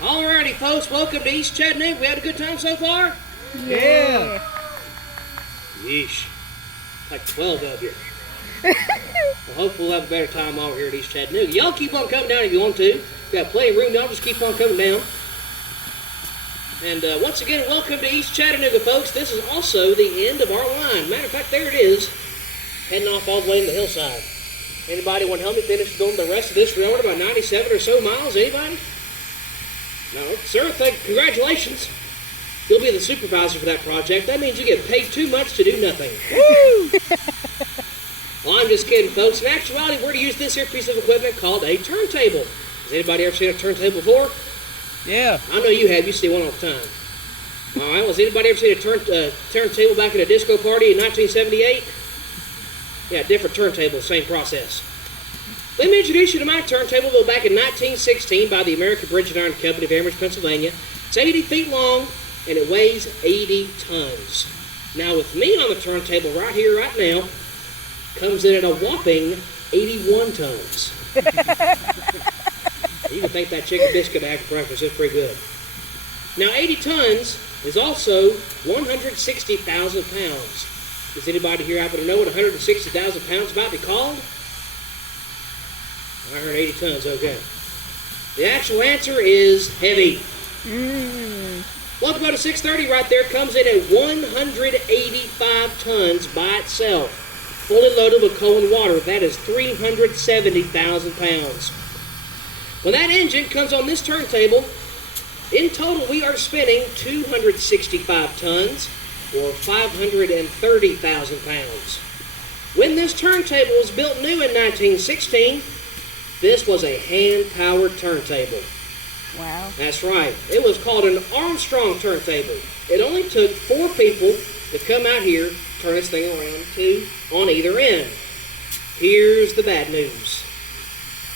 Alrighty, folks, welcome to East Chattanooga. We had a good time so far? Yeah. Yeesh. Like 12 of you. Well, hopefully we'll have a better time while we're here at East Chattanooga. Y'all keep on coming down if you want to. We got plenty of room. Y'all just keep on coming down. And once again, welcome to East Chattanooga, folks. This is also the end of our line. Matter of fact, there it is. Heading off all the way to the hillside. Anybody want to help me finish doing the rest of this railroad? About 97 or so miles. Anybody? No. Sir, congratulations. You'll be the supervisor for that project. That means you get paid too much to do nothing. Woo! Well, I'm just kidding, folks. In actuality, we're going to use this here piece of equipment called a turntable. Has anybody ever seen a turntable before? Yeah. I know you have. You see one all the time. All right. Well, has anybody ever seen a turntable back at a disco party in 1978? Yeah, different turntable, same process. Let me introduce you to my turntable built back in 1916 by the American Bridge and Iron Company of Amherst, Pennsylvania. It's 80 feet long, and it weighs 80 tons. Now, with me on the turntable right here, right now, comes in at a whopping 81 tons. You can thank that chicken biscuit after breakfast. It's pretty good. Now, 80 tons is also 160,000 pounds. Does anybody here happen to know what 160,000 pounds might be called? I heard 80 tons, okay. The actual answer is heavy. Locomotive 630 right there comes in at 185 tons by itself. Fully loaded with coal and water. That is 370,000 pounds. When that engine comes on this turntable, in total we are spinning 265 tons, or 530,000 pounds. When this turntable was built new in 1916, this was a hand-powered turntable. Wow. That's right. It was called an Armstrong turntable. It only took 4 people to come out here, turn this thing around, 2 on either end. Here's the bad news.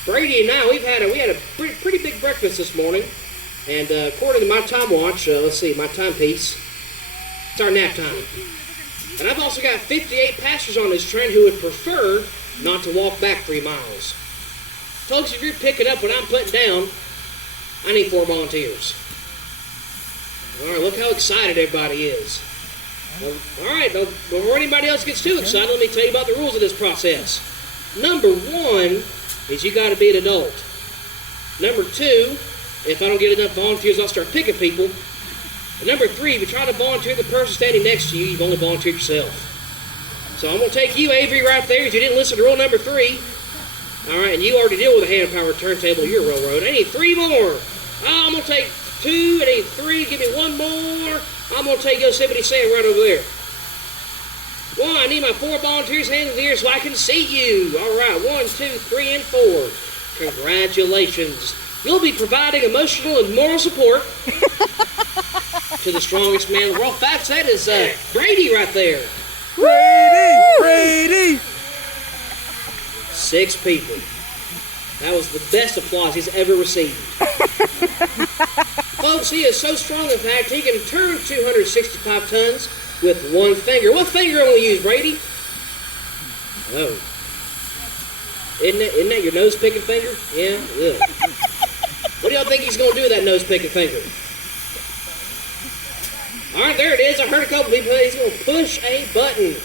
Brady and I, we had a pretty big breakfast this morning, and according to my time watch, let's see, my timepiece, it's our nap time. And I've also got 58 passengers on this train who would prefer not to walk back 3 miles. Folks, if you're picking up what I'm putting down, I need 4 volunteers. All right, look how excited everybody is. Well, all right, before anybody else gets too excited, let me tell you about the rules of this process. Number 1 is you got to be an adult. Number 2, if I don't get enough volunteers, I'll start picking people. And number 3, if you try to volunteer the person standing next to you, you've only volunteered yourself. So I'm going to take you, Avery, right there, if you didn't listen to rule number 3. All right, and you already deal with a hand-powered turntable, your railroad. I need 3 more. I'm going to take 2, I need 3, give me 1 more. I'm going to take Yosemite Sam right over there. 1, I need my 4 volunteers hands in the air so I can see you. All right, 1, 2, 3, and 4. Congratulations. You'll be providing emotional and moral support to the strongest man in the world. Facts, that is Brady right there. Brady! 6 people. That was the best applause he's ever received. Folks, he is so strong, in fact, he can turn 265 tons with 1 finger. What finger will we use, Brady? Oh. Isn't that your nose-picking finger? Yeah? Ugh. What do y'all think he's going to do with that nose-picking finger? All right, there it is. I heard a couple people say he's going to push a button.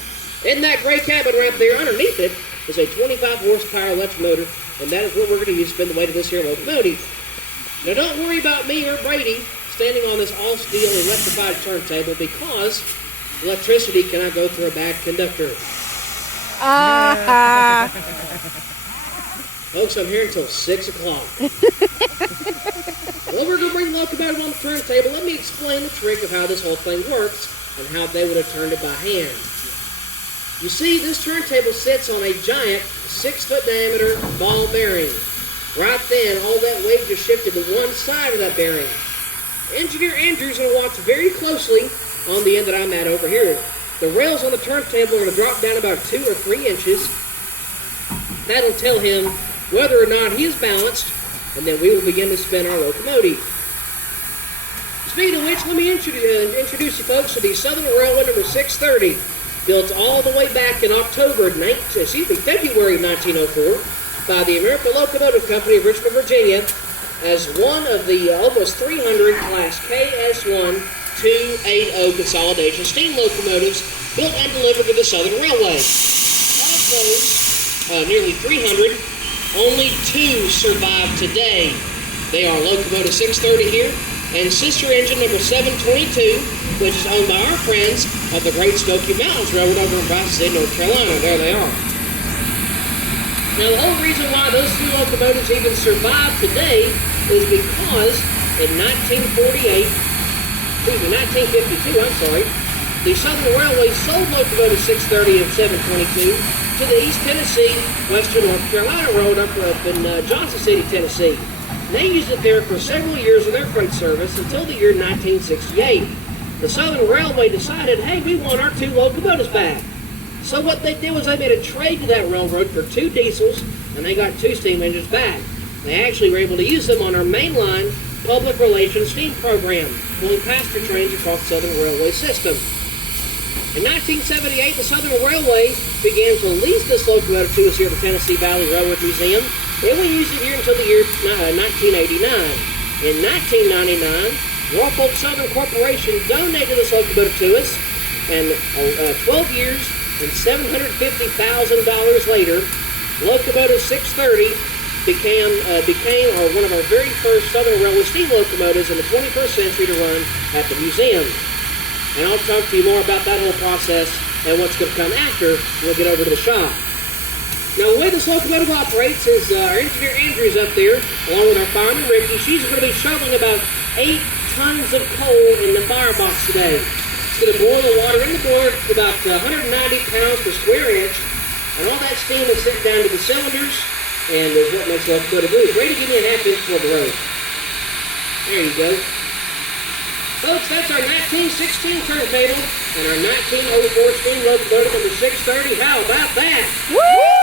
In that gray cabin right there, underneath it, is a 25 horsepower electric motor, and that is what we're going to use to spin the weight of this here locomotive. Now, don't worry about me or Brady standing on this all-steel electrified turntable because electricity cannot go through a bad conductor. Folks, I'm here until 6 o'clock. Well, we're going to bring the locomotive on the turntable. Let me explain the trick of how this whole thing works and how they would have turned it by hand. You see, this turntable sits on a giant 6-foot diameter ball bearing. Right then, all that weight just shifted to one side of that bearing. Engineer Andrew's going to watch very closely on the end that I'm at over here. The rails on the turntable are going to drop down about 2 or 3 inches. That'll tell him whether or not he is balanced, and then we will begin to spin our locomotive. Speaking of which, let me introduce you folks to the Southern Railway number 630, built all the way back in February 1904 by the American Locomotive Company of Richmond, Virginia. as one of the almost 300 Class KS1 280 consolidation steam locomotives built and delivered to the Southern Railway. Of those, nearly 300, only 2 survive today. They are locomotive 630 here and sister engine number 722, which is owned by our friends of the Great Smoky Mountains Railroad over in Bryce City, North Carolina. There they are. Now, the whole reason why those 2 locomotives even survive today is because in 1952, the Southern Railway sold locomotive 630 and 722 to the East Tennessee, Western North Carolina Road up in Johnson City, Tennessee. They used it there for several years of their freight service until the year 1968. The Southern Railway decided, hey, we want our 2 locomotives back. So what they did was they made a trade to that railroad for 2 diesels, and they got 2 steam engines back. They actually were able to use them on our mainline public relations steam program, pulling passenger trains across the Southern Railway system. In 1978, the Southern Railway began to lease this locomotive to us here at the Tennessee Valley Railroad Museum, and we used it here until the year 1989. In 1999, Norfolk Southern Corporation donated this locomotive to us, and 12 years and $750,000 later, locomotive 630 became one of our very first Southern Railway steam locomotives in the 21st century to run at the museum. And I'll talk to you more about that whole process and what's going to come after when we get over to the shop. Now, the way this locomotive operates is our engineer Andrew's up there, along with our fireman Ricky. She's going to be shoveling about 8 tons of coal in the firebox today. It's going to boil the water in the boiler to about 190 pounds per square inch, and all that steam is sent down to the cylinders and is what makes the locomotive move. Ready to give me a half-inch toward the road. There you go. Folks, that's our 1916 turntable and our 1904 steam locomotive number 630. How about that? Woo!